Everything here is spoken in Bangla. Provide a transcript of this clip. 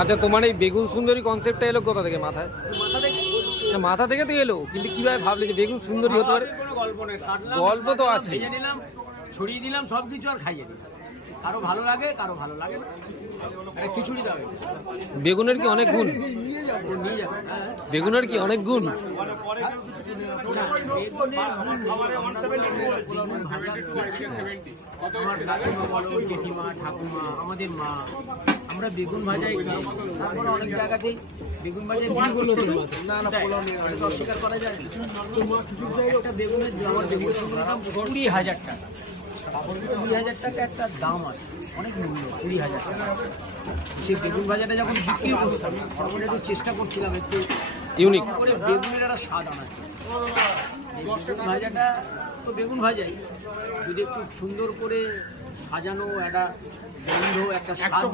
আচ্ছা, তোমার এই বেগুন সুন্দরী কনসেপ্টটা এলো কোথা থেকে মাথায়? মাথা থেকে তো এলো, কিন্তু কিভাবে ভাবলে যে বেগুন সুন্দরী হতে পারে? কোনো গল্প নেই, গল্প তো আছে। ভেজে নিলাম, ছড়িয়ে দিলাম সবকিছু আর খাইয়ে দিলাম। কারো ভালো লাগে, কারো ভালো লাগে না। খিচুড়ি দাও। বেগুনের কি অনেক গুণ? বেগুনের কি অনেক গুণ? জেঠিমা, ঠাকুমা, আমাদের মা, আমরা বেগুন ভাজাই খাই। তারপরে অনেক জায়গাতেই বেগুন ভাজাই অস্বীকার করা যায় না। একটা বেগুনের আমার বেগুন 20,000 টাকা। 20,000 টাকা একটা দাম আছে, অনেক মূল্য। 20,000 টাকা সেই বেগুন ভাজাটা যখন বিক্রি করতাম তখন একটু চেষ্টা করছিলাম একটু ইউনিক করে বেগুনের একটা স্বাদ আনাচ্ছে। বেগুন ভাজাটা তো বেগুন ভাজাই, যদি একটু সুন্দর করে সাজানো একটা গন্ধ, একটা স্বাদ